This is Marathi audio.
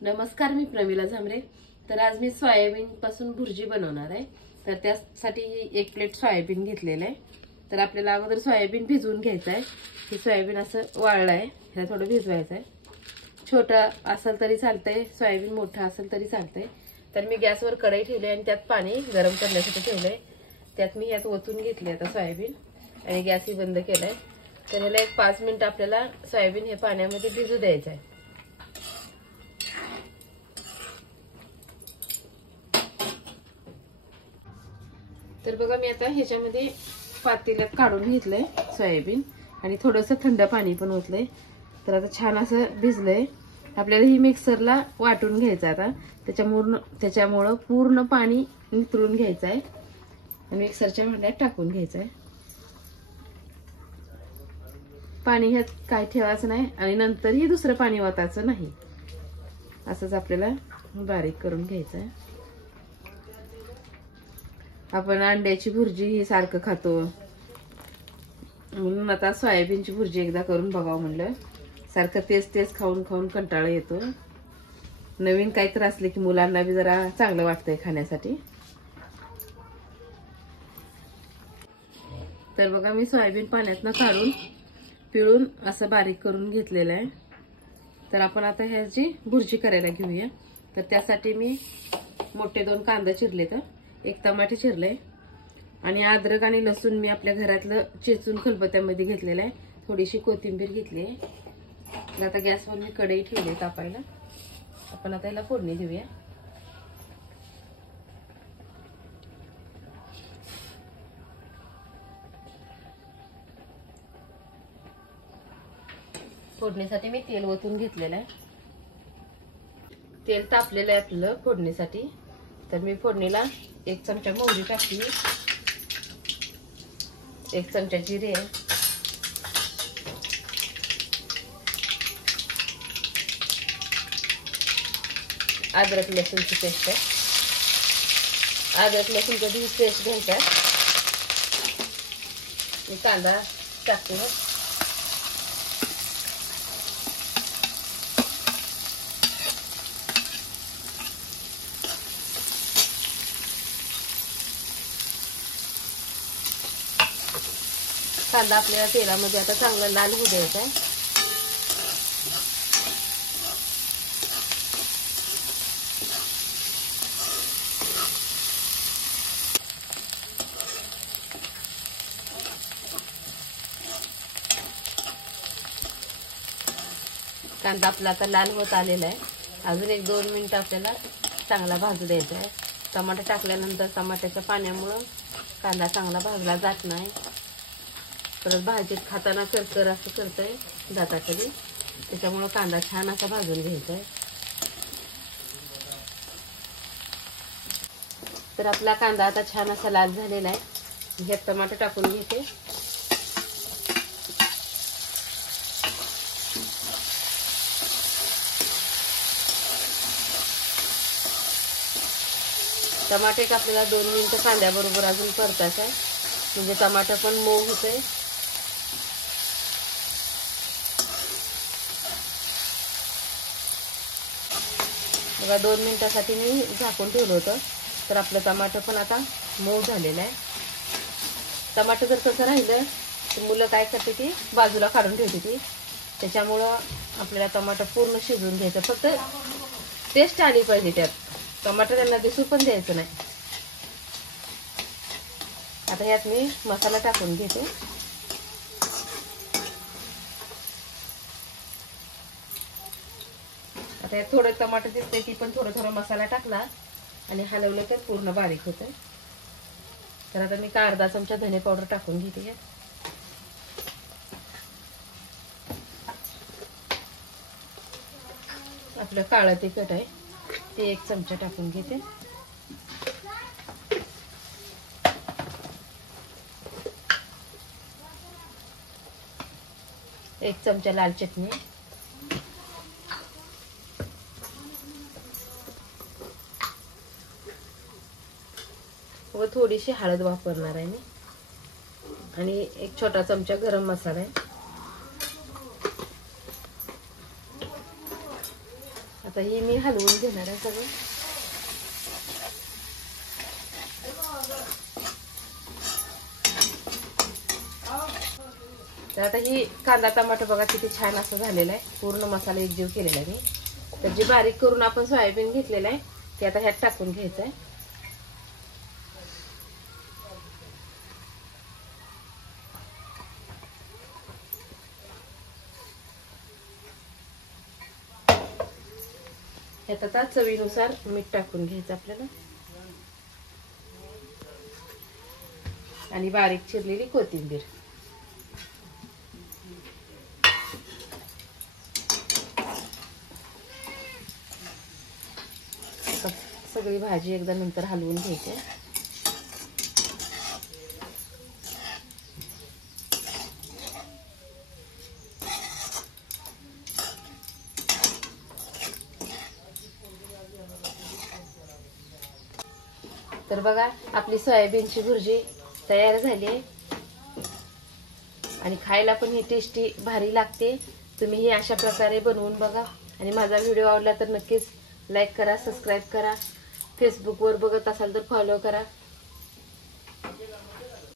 नमस्कार, मी प्रमिला झामरे। तर आज मी सोयाबीन पासून भुर्जी बनवणार आहे। तर त्यासाठी एक प्लेट सोयाबीन घेतलेलं आहे। तर आपल्याला अगोदर सोयाबीन भिजवून घ्यायचं आहे। हे सोयाबीन असं वाळलं आहे, ह्याला थोडं भिजवायचं आहे। छोटा असेल तरी चालतंय, सोयाबीन मोठा असेल तरी चालतंय। तर मी गॅसवर कढई ठेवली आणि त्यात पाणी गरम करण्यासाठी ठेवलंय। त्यात मी यात ओतून घेतले आता सोयाबीन आणि गॅसही बंद केलाय। तर ह्याला एक 5 मिनिट आपल्याला सोयाबीन हे पाण्यामध्ये भिजू द्यायचं आहे। तर बघा, मी आता ह्याच्यामध्ये पातेल्यात काढून घेतलंय सोयाबीन आणि थोडंसं थंड पाणी पण ओतलंय। तर आता छान असं भिजलंय। आपल्याला ही मिक्सरला वाटून घ्यायचं आता। त्याच्यामुळे पूर्ण पाणी निथळून घ्यायचं आहे आणि मिक्सरच्या भांड्यात टाकून घ्यायचं आहे। पाणी ह्यात काय ठेवायचं नाही आणि नंतरही दुसरं पाणी ओतायचं नाही। असंच आपल्याला बारीक करून घ्यायचं आहे। आपण अंड्याची भुर्जी ही सारखं खातो, म्हणून आता सोयाबीनची भुर्जी एकदा करून बघावं म्हणलं। सारखं तेच खाऊन खाऊन कंटाळा येतो। नवीन काहीतरी असले की मुलांना बी जरा चांगलं वाटतंय खाण्यासाठी। तर बघा, मी सोयाबीन पाण्यातनं काढून पिळून असं बारीक करून घेतलेलं आहे। तर आपण आता ह्याची भुर्जी करायला घेऊया। तर त्यासाठी मी मोठे 2 कांदे चिरले, तर 1 टमाटे चिरले आणि अद्रक आणि लसूण मी आपल्या घरातलं चेचून खलबत्त्यामध्ये घेतलेलं आहे। थोडीशी कोथिंबीर घेतली आहे। तर आता गॅसवर मी कढई ठेवली तापायला। आपण आता याला फोडणी देऊया। फोडणीसाठी मी तेल ओतून घेतलेलं आहे। तेल तापलेलं आहे आपलं फोडणीसाठी। तर मी फोडणीला 1 चमचा मोहरी टाकली, 1 चमचा जिरे, अद्रक लसूणची पेस्ट आहे। अद्रक लसूणची पेस्ट घ्यायची। मी कांदा टाकते। कांदा आपल्याला तेलामध्ये आता चांगला लाल होऊ द्यायचा आहे। कांदा आपला आता लाल होत आलेला आहे। अजून 1-2 मिनिट आपल्याला चांगला भाजू द्यायचा आहे। टमाटर टाकल्यानंतर टमाट्याच्या पाण्यामुळे कांदा चांगला भाजला जात नाही। परत भाजीत खाताना करकर असं करतंय दाताखाली, त्याच्यामुळे कांदा छान असा भाजून घ्यायचा आहे। तर आपला कांदा आता छान असा लाल झालेला आहे। ह्यात टमाटर टाकून घेते। टमाटे आपल्याला 2 मिनिटं कांद्याबरोबर अजून परतायचं आहे, म्हणजे टमाटर पण मऊ होते। बघा, 2 मिनिटासाठी मी झाकून ठेवलं होतं। तर आपलं टमाटर पण आता मऊ झालेलं आहे। टमाटर जर तसं राहिलं तर मुलं काय करते, ती बाजूला काढून ठेवते ती। त्याच्यामुळं आपल्याला टमाटर पूर्ण शिजवून घ्यायचं, फक्त टेस्ट आली पाहिजे त्यात। टमाटर त्यांना दिसू पण द्यायचं नाही। आता यात मी मसाला टाकून घेते। आता यात थोडं टमाटर दिसते, ती पण थोडं मसाला टाकला आणि हलवलं तर पूर्ण बारीक होतं। तर आता मी अर्धा चमचा धने पावडर टाकून घेते। आपलं काळं तिखट आहे ते 1 चमचा टाकून घेते। 1 चमचा लाल चटणी, व थोडीशी हळद वापरणार आहे मी आणि 1 छोटा चमचा गरम मसाला आहे। आता ही मी हलवून घेणार आहे सगळं. तर आता ही कांदा टमाटर बघा किती छान असं झालेलं आहे. पूर्ण मसाला एकजीव केलेला आहे मी. तर जे बारीक करून आपण सोयाबीन घेतलेलं आहे ते आता ह्यात टाकून घ्यायचं आहे. ह्यात आता चवीनुसार मीठ टाकून घ्यायचं आपल्याला आणि बारीक चिरलेली कोथिंबीर. सगळी भाजी एकदा नंतर हलवून घ्यायची. तर बघा आपली सोयाबीनची भुर्जी तयार झाली आहे आणि खायला पण ही टेस्टी भारी लागते. तुम्ही ही अशा प्रकारे बनवून बघा आणि माझा व्हिडिओ आवडला तर नक्कीच लाईक करा, सबस्क्राईब करा. फेसबुकवर बघत असाल तर फॉलो करा.